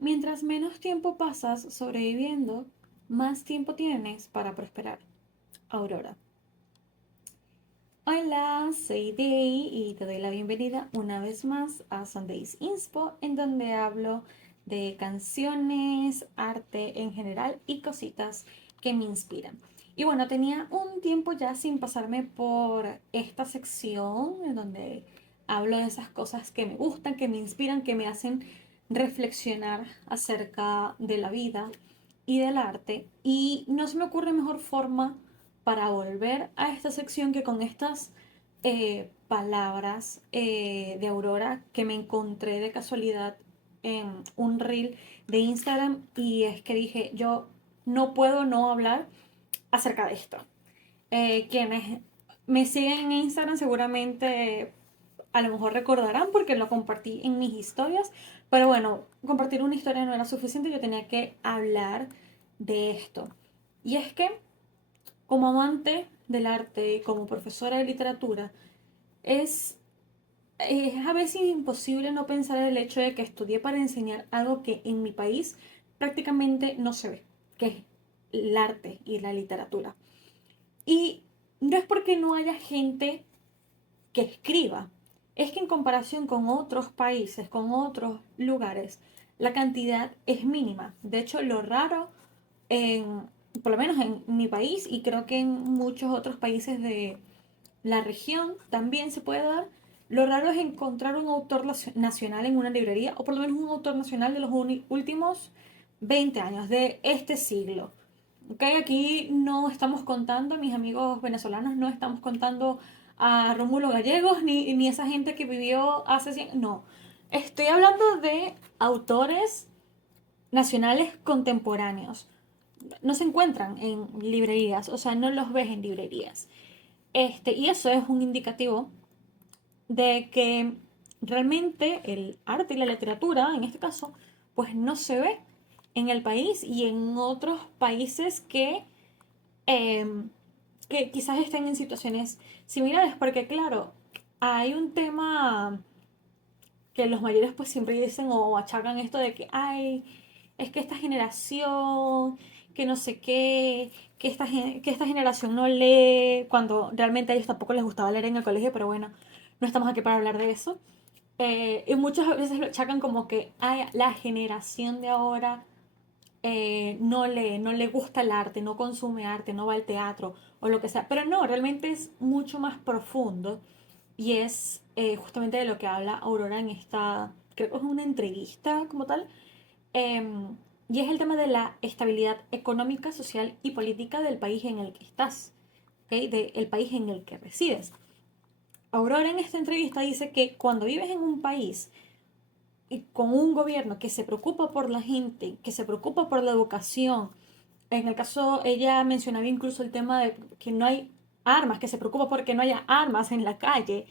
Mientras menos tiempo pasas sobreviviendo, más tiempo tienes para prosperar. Aurora. Hola, soy Day y te doy la bienvenida una vez más a Sundays Inspo, en donde hablo de canciones, arte en general y cositas que me inspiran. Y bueno, tenía un tiempo ya sin pasarme por esta sección en donde hablo de esas cosas que me gustan, que me inspiran, que me hacen reflexionar acerca de la vida y del arte. Y no se me ocurre mejor forma para volver a esta sección que con estas palabras de Aurora que me encontré de casualidad en un reel de Instagram, y es que dije, yo no puedo no hablar acerca de esto. Quienes me siguen en Instagram seguramente a lo mejor recordarán porque lo compartí en mis historias, pero bueno, compartir una historia no era suficiente, yo tenía que hablar de esto. Y es que como amante del arte y como profesora de literatura, es, es a veces imposible no pensar en el hecho de que estudié para enseñar algo que en mi país prácticamente no se ve, que es el arte y la literatura. Y no es porque no haya gente que escriba, es que en comparación con otros países, con otros lugares, la cantidad es mínima. De hecho, lo raro en, por lo menos en mi país y creo que en muchos otros países de la región también se puede dar, lo raro es encontrar un autor nacional en una librería, o por lo menos un autor nacional de los últimos 20 años, de este siglo. Okay, aquí no estamos contando, mis amigos venezolanos, no estamos contando a Rómulo Gallegos ni esa gente que vivió hace 100. No, estoy hablando de autores nacionales contemporáneos. No se encuentran en librerías, o sea, no los ves en librerías. Y eso es un indicativo de que realmente el arte y la literatura, en este caso, pues no se ve en el país y en otros países eh, que quizás estén en situaciones similares, porque claro, hay un tema que los mayores pues siempre dicen o achacan esto de que, ay, es que esta generación, que no sé qué, que esta generación no lee, cuando realmente a ellos tampoco les gustaba leer en el colegio, pero bueno, no estamos aquí para hablar de eso. Y muchas veces lo achacan como que ay, la generación de ahora no le gusta el arte, no consume arte, no va al teatro o lo que sea. Pero no, realmente es mucho más profundo y es justamente de lo que habla Aurora en esta, creo que es una entrevista como tal. em, y es el tema de la estabilidad económica, social y política del país en el que estás, ¿ok? Del país en el que resides. Aurora en esta entrevista dice que cuando vives en un país y con un gobierno que se preocupa por la gente, que se preocupa por la educación, en el caso ella mencionaba incluso el tema de que no hay armas, que se preocupa porque no haya armas en la calle,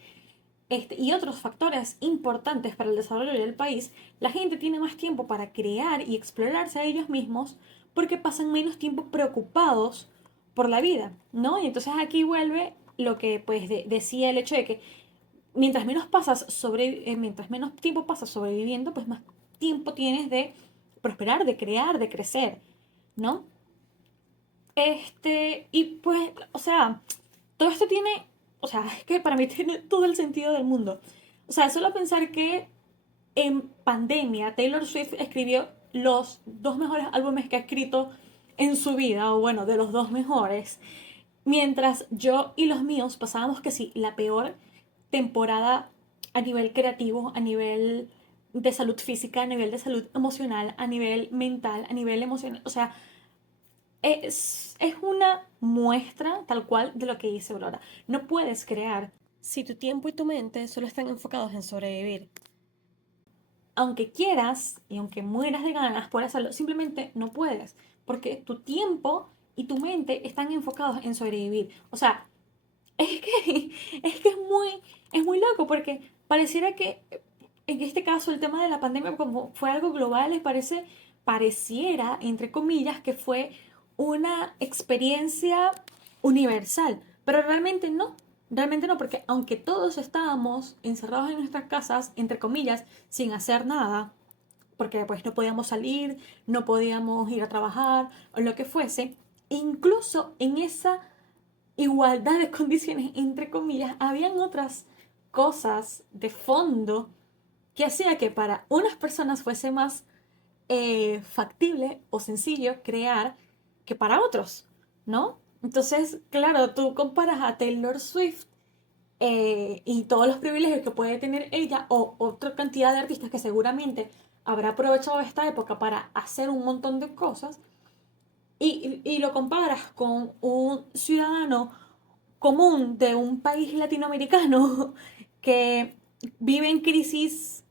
y otros factores importantes para el desarrollo del país, la gente tiene más tiempo para crear y explorarse a ellos mismos porque pasan menos tiempo preocupados por la vida, ¿no? Y entonces aquí vuelve lo que pues decía el hecho de que mientras menos tiempo pasas sobreviviendo, pues más tiempo tienes de prosperar, de crear, de crecer, ¿no? Y pues, o sea, todo esto tiene, o sea, es que para mí tiene todo el sentido del mundo. O sea, solo pensar que en pandemia Taylor Swift escribió los dos mejores álbumes que ha escrito en su vida, o bueno, de los dos mejores, mientras yo y los míos pasábamos que sí, la peor temporada a nivel creativo, a nivel de salud física, a nivel de salud emocional, a nivel mental, a nivel emocional, o sea, es una muestra tal cual de lo que dice Aurora. No puedes crear si tu tiempo y tu mente solo están enfocados en sobrevivir. Aunque quieras y aunque mueras de ganas por hacerlo, simplemente no puedes, porque tu tiempo y tu mente están enfocados en sobrevivir. O sea, es que es muy loco porque pareciera que en este caso el tema de la pandemia como fue algo global, pareciera, entre comillas, que fue una experiencia universal, pero realmente no, porque aunque todos estábamos encerrados en nuestras casas, entre comillas, sin hacer nada, porque pues no podíamos salir, no podíamos ir a trabajar o lo que fuese. Incluso en esa igualdad de condiciones, entre comillas, habían otras cosas de fondo que hacía que para unas personas fuese más factible o sencillo crear que para otros, ¿no? Entonces, claro, tú comparas a Taylor Swift y todos los privilegios que puede tener ella o otra cantidad de artistas que seguramente habrá aprovechado esta época para hacer un montón de cosas y lo comparas con un ciudadano común de un país latinoamericano que vive en crisis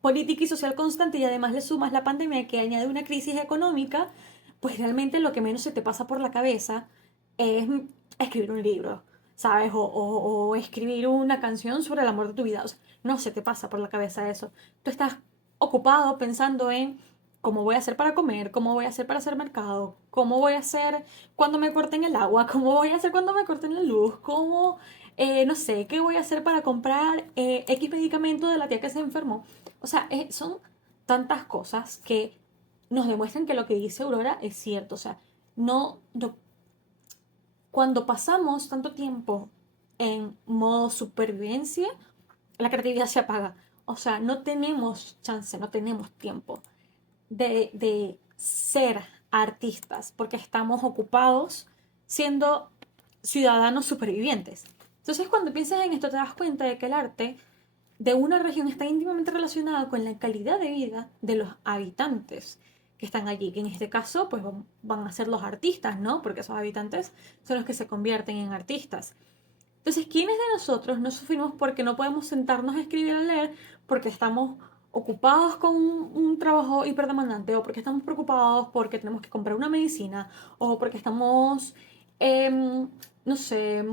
política y social constante y además le sumas la pandemia que añade una crisis económica, pues realmente lo que menos se te pasa por la cabeza es escribir un libro, ¿sabes? O escribir una canción sobre el amor de tu vida. O sea, no se te pasa por la cabeza eso. Tú estás ocupado pensando en cómo voy a hacer para comer, cómo voy a hacer para hacer mercado, cómo voy a hacer cuando me corten el agua, cómo voy a hacer cuando me corten la luz, cómo, no sé, qué voy a hacer para comprar X medicamento de la tía que se enfermó. O sea, son tantas cosas que nos demuestran que lo que dice Aurora es cierto. O sea, no, cuando pasamos tanto tiempo en modo supervivencia, la creatividad se apaga. O sea, no tenemos chance, no tenemos tiempo de ser artistas porque estamos ocupados siendo ciudadanos supervivientes. Entonces, cuando piensas en esto, te das cuenta de que el arte de una región está íntimamente relacionada con la calidad de vida de los habitantes que están allí, que en este caso pues van a ser los artistas, ¿no? Porque esos habitantes son los que se convierten en artistas. Entonces, ¿quiénes de nosotros no sufrimos porque no podemos sentarnos a escribir o a leer porque estamos ocupados con un trabajo hiperdemandante o porque estamos preocupados porque tenemos que comprar una medicina o porque estamos, no sé,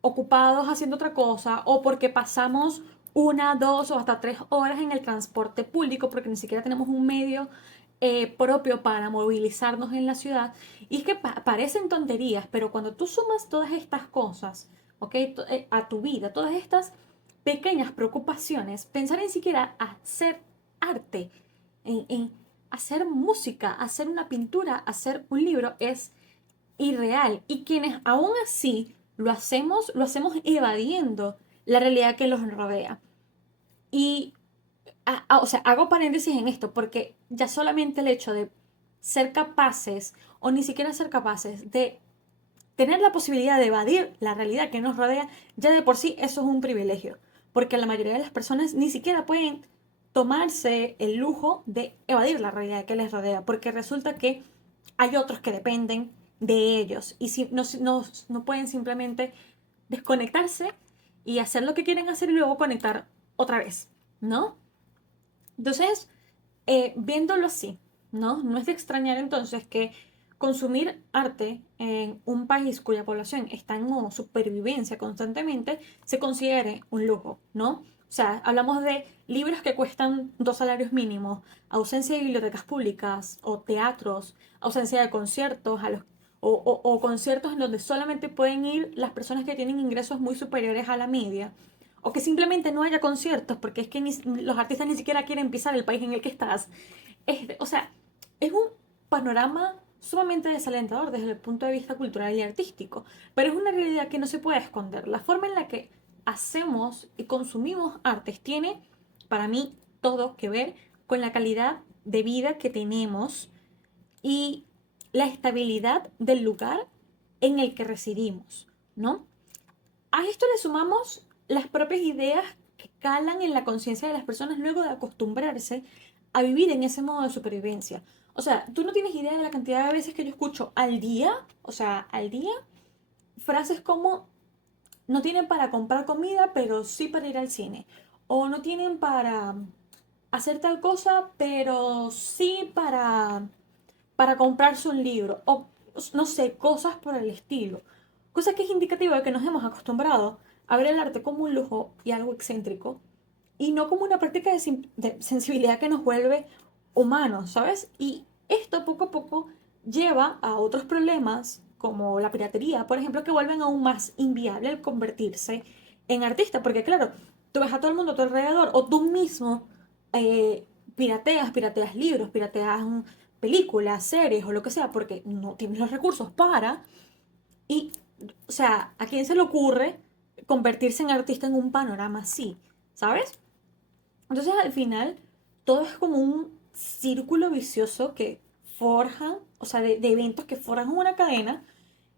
ocupados haciendo otra cosa o porque pasamos una, dos o hasta 3 horas en el transporte público porque ni siquiera tenemos un medio propio para movilizarnos en la ciudad? Y es que parecen tonterías, pero cuando tú sumas todas estas cosas, ¿ok? A tu vida, todas estas pequeñas preocupaciones, pensar en siquiera hacer arte, en hacer música, hacer una pintura, hacer un libro es irreal. Y quienes aún así lo hacemos evadiendo la realidad que los rodea. Y, o sea, hago paréntesis en esto porque ya solamente el hecho de ser capaces, o ni siquiera ser capaces, de tener la posibilidad de evadir la realidad que nos rodea, ya de por sí eso es un privilegio, porque la mayoría de las personas ni siquiera pueden tomarse el lujo de evadir la realidad que les rodea, porque resulta que hay otros que dependen de ellos y si, no pueden simplemente desconectarse y hacer lo que quieren hacer y luego conectar otra vez, ¿no? Entonces, viéndolo así, ¿no? No es de extrañar entonces que consumir arte en un país cuya población está en modo supervivencia constantemente se considere un lujo, ¿no? O sea, hablamos de libros que cuestan 2 salarios mínimos, ausencia de bibliotecas públicas o teatros, ausencia de conciertos o conciertos en donde solamente pueden ir las personas que tienen ingresos muy superiores a la media o que simplemente no haya conciertos, porque es que los artistas ni siquiera quieren pisar el país en el que estás. O sea, es un panorama sumamente desalentador desde el punto de vista cultural y artístico, pero es una realidad que no se puede esconder. La forma en la que hacemos y consumimos artes tiene, para mí, todo que ver con la calidad de vida que tenemos y la estabilidad del lugar en el que residimos, ¿no? A esto le sumamos las propias ideas que calan en la conciencia de las personas luego de acostumbrarse a vivir en ese modo de supervivencia. O sea, tú no tienes idea de la cantidad de veces que yo escucho al día, o sea, al día, frases como no tienen para comprar comida, pero sí para ir al cine. O no tienen para hacer tal cosa, pero sí para comprarse un libro. O no sé, cosas por el estilo. Cosa que es indicativa de que nos hemos acostumbrado a ver el arte como un lujo y algo excéntrico y no como una práctica de sensibilidad que nos vuelve humanos, ¿sabes? Y esto poco a poco lleva a otros problemas como la piratería, por ejemplo, que vuelven aún más inviable el convertirse en artista, porque claro, tú ves a todo el mundo a tu alrededor o tú mismo pirateas libros, pirateas películas, series o lo que sea, porque no tienes los recursos para. Y, o sea, ¿a quién se le ocurre convertirse en artista en un panorama así? ¿Sabes? Entonces, al final, todo es como un círculo vicioso que forja, o sea, de eventos que forjan una cadena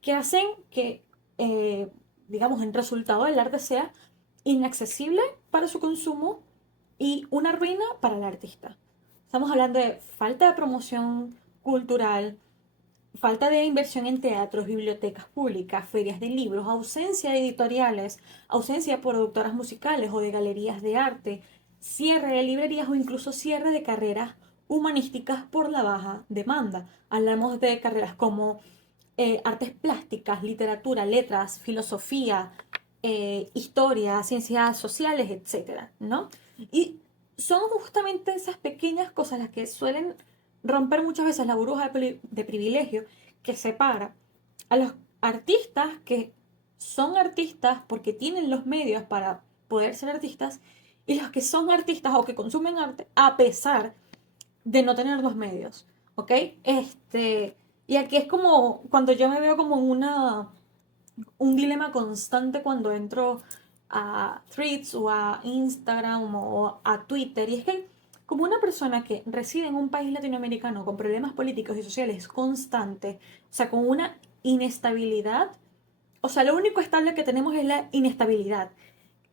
que hacen que, eh, digamos, el resultado del arte sea inaccesible para su consumo y una ruina para el artista. Estamos hablando de falta de promoción cultural, falta de inversión en teatros, bibliotecas públicas, ferias de libros, ausencia de editoriales, ausencia de productoras musicales o de galerías de arte, cierre de librerías o incluso cierre de carreras humanísticas por la baja demanda. Hablamos de carreras como artes plásticas, literatura, letras, filosofía, historia, ciencias sociales, etcétera, ¿no? Y son justamente esas pequeñas cosas las que suelen romper muchas veces la burbuja de privilegio que separa a los artistas que son artistas porque tienen los medios para poder ser artistas y los que son artistas o que consumen arte a pesar de no tener los medios, ¿ok? Y aquí es como cuando yo me veo como un dilema constante cuando entro a Threads o a Instagram o a Twitter. Y es que como una persona que reside en un país latinoamericano con problemas políticos y sociales constantes, o sea, con una inestabilidad, o sea, lo único estable que tenemos es la inestabilidad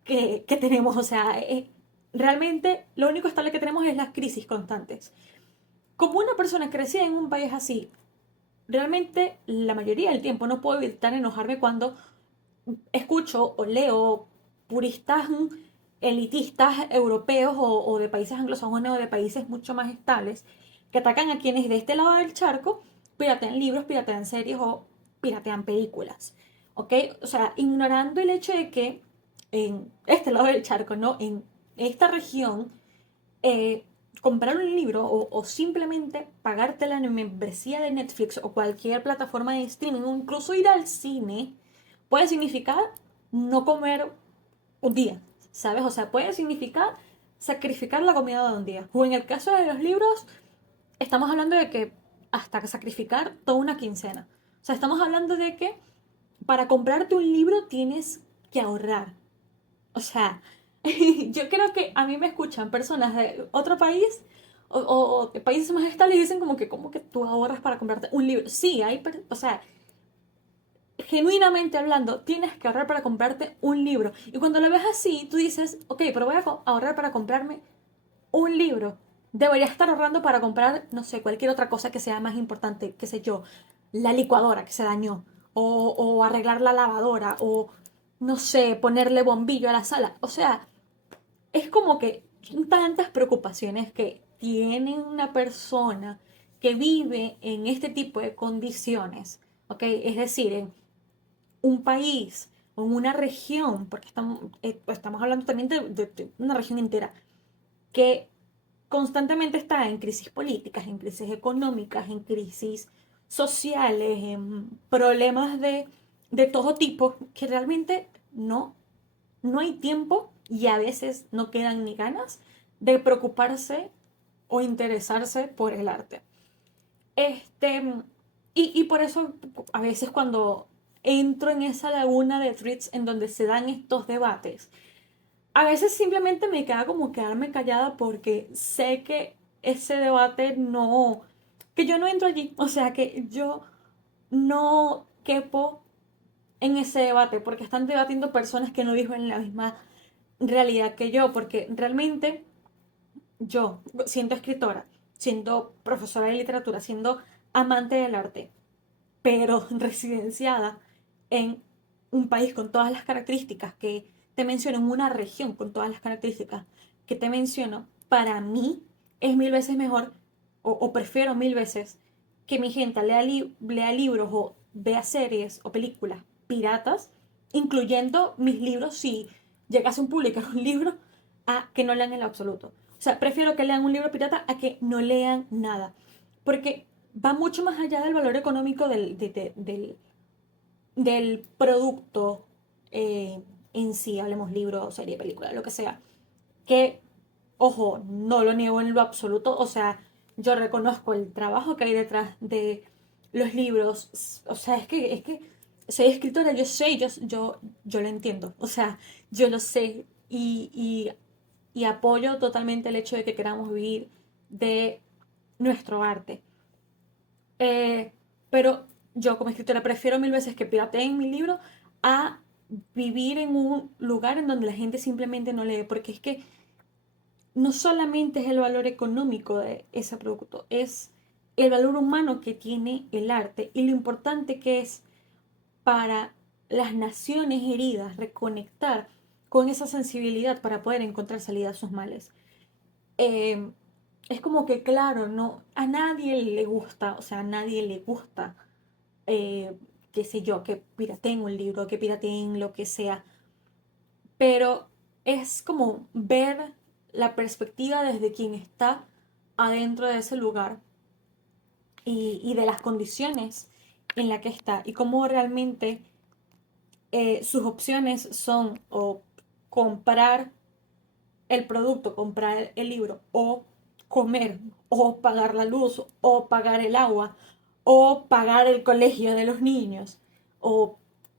que tenemos, o sea, realmente lo único estable que tenemos es las crisis constantes. Como una persona que reside en un país así, realmente la mayoría del tiempo no puedo evitar enojarme cuando escucho o leo puristas elitistas europeos o de países anglosajones o de países mucho más estables que atacan a quienes de este lado del charco piratean libros, piratean series o piratean películas. ¿Ok? O sea, ignorando el hecho de que en este lado del charco, ¿no? En esta región, eh, comprar un libro o simplemente pagarte la membresía de Netflix o cualquier plataforma de streaming o incluso ir al cine puede significar no comer un día, ¿sabes? O sea, puede significar sacrificar la comida de un día. O en el caso de los libros, estamos hablando de que hasta sacrificar toda una quincena. O sea, estamos hablando de que para comprarte un libro tienes que ahorrar. O sea, yo creo que a mí me escuchan personas de otro país o de países más estables y dicen como que tú ahorras para comprarte un libro. Sí, o sea, genuinamente hablando, tienes que ahorrar para comprarte un libro. Y cuando lo ves así, tú dices, ok, pero voy a ahorrar para comprarme un libro. Debería estar ahorrando para comprar, no sé, cualquier otra cosa que sea más importante, qué sé yo, la licuadora que se dañó, o arreglar la lavadora, o no sé, ponerle bombillo a la sala. O sea, es como que son tantas preocupaciones que tiene una persona que vive en este tipo de condiciones, ¿ok? Es decir, en un país o en una región, porque estamos hablando también de una región entera, que constantemente está en crisis políticas, en crisis económicas, en crisis sociales, en problemas de todo tipo, que realmente no hay tiempo y a veces no quedan ni ganas de preocuparse o interesarse por el arte. Este, y por eso a veces cuando entro en esa laguna de threads en donde se dan estos debates, a veces simplemente me queda como quedarme callada porque sé que ese debate no, que yo no entro allí, o sea que yo no quepo en ese debate porque están debatiendo personas que no viven la misma realidad que yo, porque realmente yo, siendo escritora, siendo profesora de literatura, siendo amante del arte, pero residenciada en un país con todas las características que te menciono, en una región con todas las características que te menciono, para mí es mil veces mejor o prefiero mil veces que mi gente lea libros o vea series o películas piratas, incluyendo mis libros si llegase a publicar un libro, a que no lean en lo absoluto. O sea, prefiero que lean un libro pirata a que no lean nada. Porque va mucho más allá del valor económico del producto en sí, hablemos libro, serie, película, lo que sea, que Ojo, no lo niego en lo absoluto, o sea, yo reconozco el trabajo que hay detrás de los libros, o sea, es que soy escritora, yo sé, yo lo entiendo, o sea, yo lo sé y apoyo totalmente el hecho de que queramos vivir de nuestro arte. Eh, pero yo como escritora prefiero mil veces que pirateen mi libro a vivir en un lugar en donde la gente simplemente no lee, porque es que no solamente es el valor económico de ese producto, es el valor humano que tiene el arte y lo importante que es para las naciones heridas reconectar con esa sensibilidad para poder encontrar salida a sus males. Eh, es como que, claro, no, a nadie le gusta, o sea, a nadie le gusta, eh, qué sé yo, que pirateen un libro, que pirateen lo que sea, pero es como ver la perspectiva desde quien está adentro de ese lugar y de las condiciones en las que está y cómo realmente sus opciones son o comprar el producto, comprar el libro o comer o pagar la luz o pagar el agua o pagar el colegio de los niños o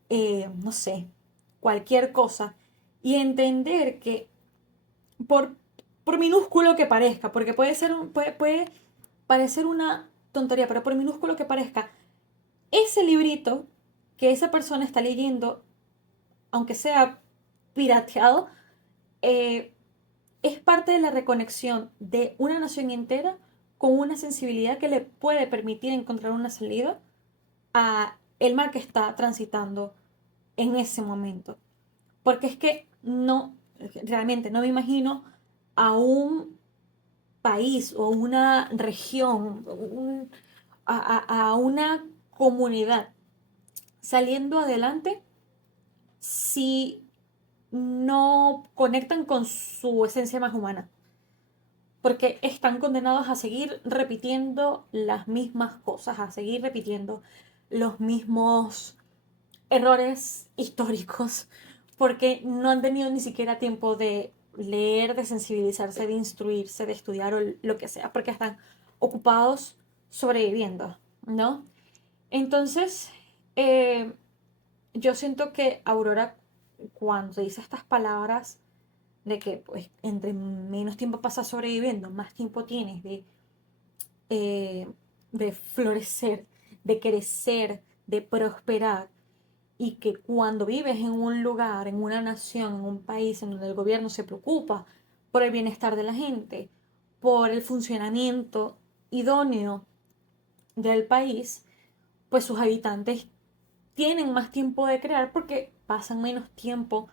no sé, cualquier cosa y entender que por, por minúsculo que parezca, porque puede parecer una tontería, pero por minúsculo que parezca, ese librito que esa persona está leyendo, aunque sea pirateado, eh, es parte de la reconexión de una nación entera con una sensibilidad que le puede permitir encontrar una salida a el mal que está transitando en ese momento. Porque es que no, realmente no me imagino a un país o una región, a una comunidad saliendo adelante si no conectan con su esencia más humana. Porque están condenados a seguir repitiendo las mismas cosas, a seguir repitiendo los mismos errores históricos, porque no han tenido ni siquiera tiempo de leer, de sensibilizarse, de instruirse, de estudiar o lo que sea, porque están ocupados sobreviviendo, ¿no? Entonces, eh, yo siento que Aurora, cuando dice estas palabras, de que pues entre menos tiempo pasas sobreviviendo, más tiempo tienes eh, de florecer, de crecer, de prosperar, y que cuando vives en un lugar, en una nación, en un país en donde el gobierno se preocupa por el bienestar de la gente, por el funcionamiento idóneo del país, pues sus habitantes tienen más tiempo de crear porque pasan menos tiempo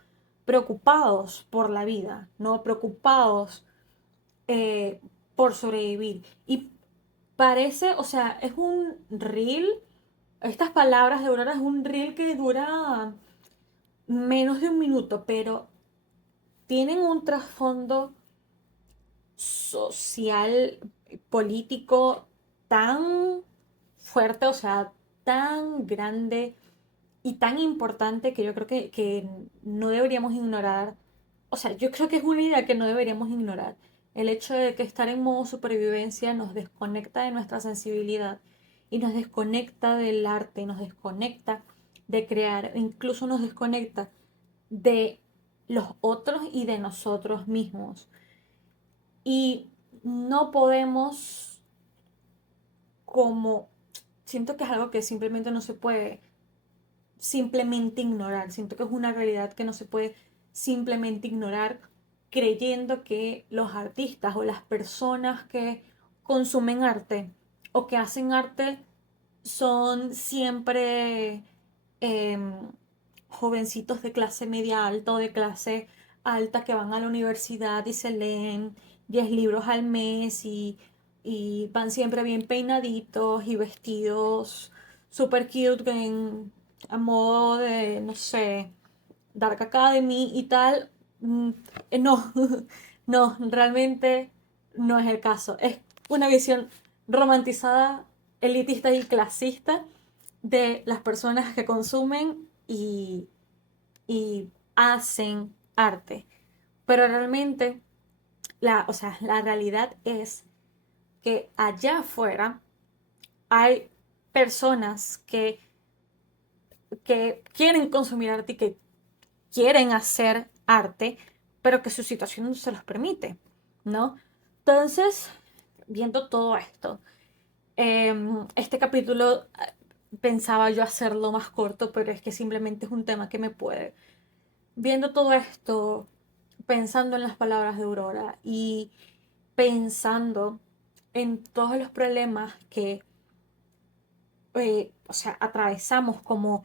preocupados por la vida, no preocupados eh, por sobrevivir. Y parece, o sea, es un reel, estas palabras de Aurora es un reel que dura menos de un minuto, pero tienen un trasfondo social, político tan fuerte, o sea, tan grande y tan importante que yo creo que no deberíamos ignorar. O sea, yo creo que es una idea que no deberíamos ignorar. El hecho de que estar en modo supervivencia nos desconecta de nuestra sensibilidad y nos desconecta del arte, nos desconecta de crear, e incluso nos desconecta de los otros y de nosotros mismos. Y no podemos, como, siento que es algo que simplemente no se puede simplemente ignorar. Siento que es una realidad que no se puede simplemente ignorar creyendo que los artistas o las personas que consumen arte o que hacen arte son siempre jovencitos de clase media alta o de clase alta que van a la universidad y se leen 10 libros al mes y van siempre bien peinaditos y vestidos super cute a modo de, no sé, Dark Academy y tal. Mm, no, no, realmente no es el caso. Es una visión romantizada, elitista y clasista de las personas que consumen y hacen arte. Pero realmente o sea, la realidad es que allá afuera hay personas que quieren consumir arte y que quieren hacer arte, pero que su situación no se los permite, ¿no? Entonces, viendo todo esto, este capítulo pensaba yo hacerlo más corto, pero es que simplemente es un tema que me puede. Viendo todo esto, pensando en las palabras de Aurora y pensando en todos los problemas que, o sea, atravesamos como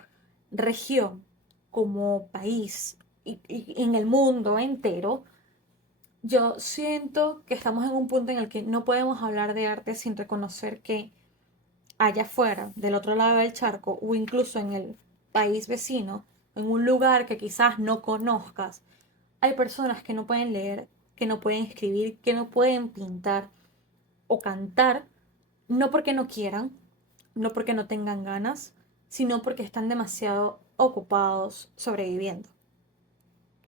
región, como país y en el mundo entero, yo siento que estamos en un punto en el que no podemos hablar de arte sin reconocer que allá afuera, del otro lado del charco, o incluso en el país vecino, en un lugar que quizás no conozcas, hay personas que no pueden leer, que no pueden escribir, que no pueden pintar o cantar, no porque no quieran, no porque no tengan ganas, sino porque están demasiado ocupados sobreviviendo.